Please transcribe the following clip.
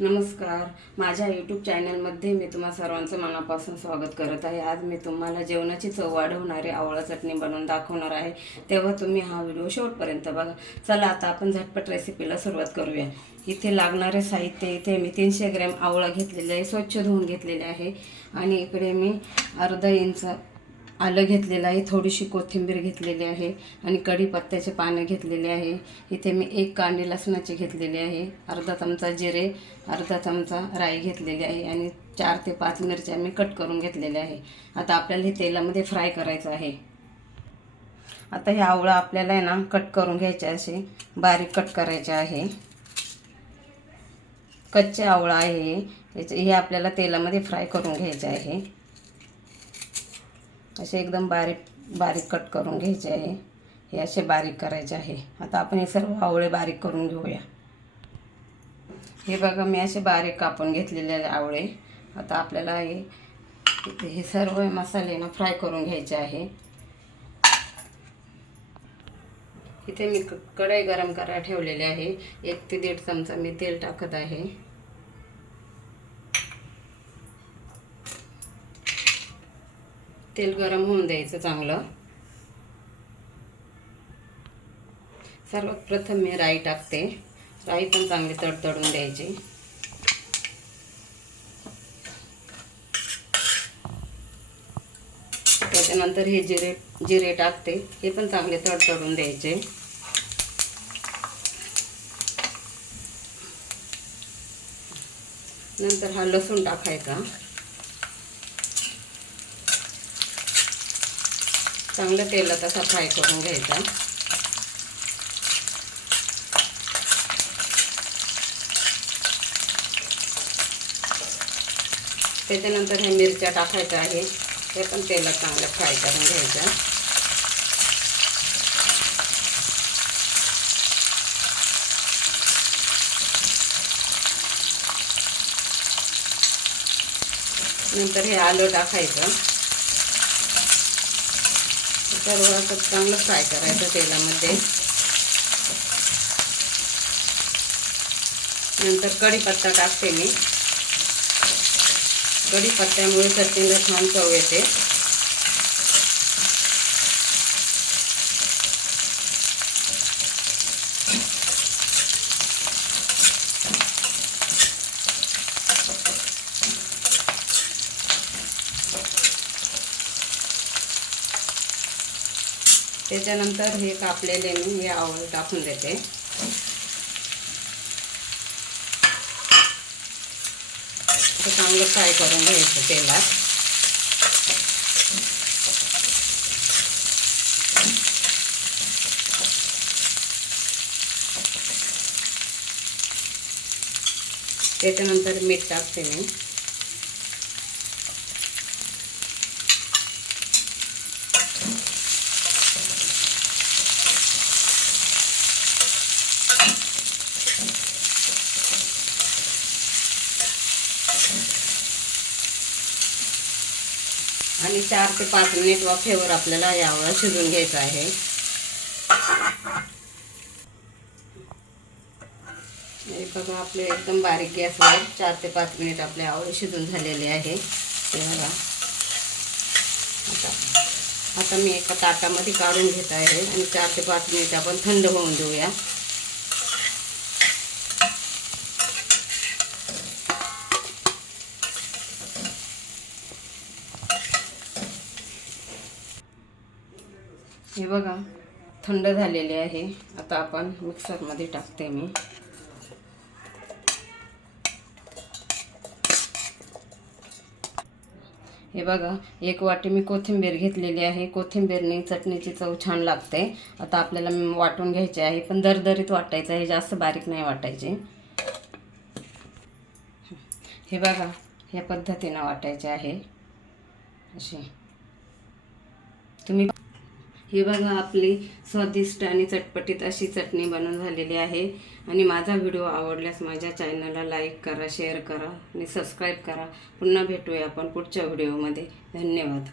नमस्कार. माझ्या यूट्यूब चॅनलमध्ये मी तुम्हा सर्वांचं मनापासून स्वागत करत आहे. आज मी तुम्हाला जेवणाची चव वाढवणारी आवळा चटणी बनवून दाखवणार आहे. तेव्हा तुम्ही हा व्हिडिओ शेवटपर्यंत बघा. चला आता आपण झटपट रेसिपीला सुरुवात करूया. इथे लागणारे साहित्य इथे मी तीनशे ग्रॅम आवळा घेतलेले आहे. स्वच्छ धुवून घेतलेले आहे. आणि इकडे मी अर्धा इंच आलं घेतलेलं आहे. थोडीशी कोथिंबीर घेतलेली आहे आणि कढीपत्त्याचे पानं घेतलेले आहे. इथे मी एक कांडे लसणाची घेतलेली आहे. अर्धा चमचा जिरे अर्धा चमचा राई घेतलेली आहे आणि चार ते पाच मिरच्या मी कट करून घेतलेल्या आहे. आता आपल्याला हे तेलामध्ये फ्राय करायचं आहे. आता हे आवळा आपल्याला आहे ना कट करून घ्यायचे असे बारीक कट करायचे आहे. कच्चे आवळा आहे हे. याचे हे आपल्याला तेलामध्ये फ्राय करून घ्यायचे आहे. असे एकदम बारीक बारीक कट करून घ्यायचे आहे. हे असे बारीक करायचे आहे. आता आपण हे सर्व आवळे बारीक करून घेऊया. हे बघा मी असे बारीक कापून घेतलेले आहे आवळे. आता आपल्याला हे हे सर्व मसाले ना फ्राय करून घ्यायचे आहे. इथे मी क- कढई गरम करायला ठेवलेली आहे. एक ते दीड चमचा मी तेल टाकत आहे. तेल गरम होऊन द्यायचं चांगलं. सर्वात प्रथम मी राई टाकते. राई पण चांगली तडतडून द्यायची. त्याच्यानंतर हे जिरे जिरे टाकते. हे पण चांगले तडतडून द्यायचे. नंतर हा लसूण टाकायचा. चांगलं तेलात असा फ्राय करून घ्यायचा. त्याच्यानंतर ह्या मिरच्या टाकायच्या आहे. ते पण तेलात चांगलं फ्राय करून घ्यायच्या. नंतर हे आलं टाकायचं. सर्व असं चांगलं फ्राय करायचं तेलामध्ये. नंतर कढीपत्ता टाकते मी. कढीपत्त्यामुळे चटणीला छान चव येते. त्याच्यानंतर हे कापलेले मी हे आवळ टाकून देते. चांगलं फ्राय करून घ्यायचं तेलात. त्याच्यानंतर मीठ टाकते मी. आणि चार ते पाच मिनिट वाफेवर आपल्याला यावर शिजून घ्यायचं आहे. बघा आपले एकदम बारीक गॅसवर चार ते पाच मिनिट आपले आवळे शिजून झालेले आहे. ते बघा. आता आता मी एका ताटामध्ये काढून घेत आहे आणि चार ते पाच मिनिट आपण थंड होऊन देऊया. हे बघा थंड झालेले आहे. आता आपण मिक्सरमध्ये टाकते मी. हे बघा एक वाटी मी कोथिंबीर घेतलेली आहे. कोथिंबीरने चटणीची चव छान लागते. आता आपल्याला वाटून घ्यायचे आहे पण दरदरीत वाटायचं आहे जास्त बारीक नाही वाटायचे. हे बघा ह्या पद्धतीनं वाटायचे आहे. असे. तुम्ही हे बघा आपली स्वादिष्ट आणि चटपटीत अशी चटणी बनवून झालेली आहे. आणि माझा व्हिडिओ आवडल्यास माझ्या चॅनलला लाईक करा शेअर करा आणि सबस्क्राईब करा. पुन्हा भेटूया आपण पुढच्या व्हिडिओमध्ये. धन्यवाद.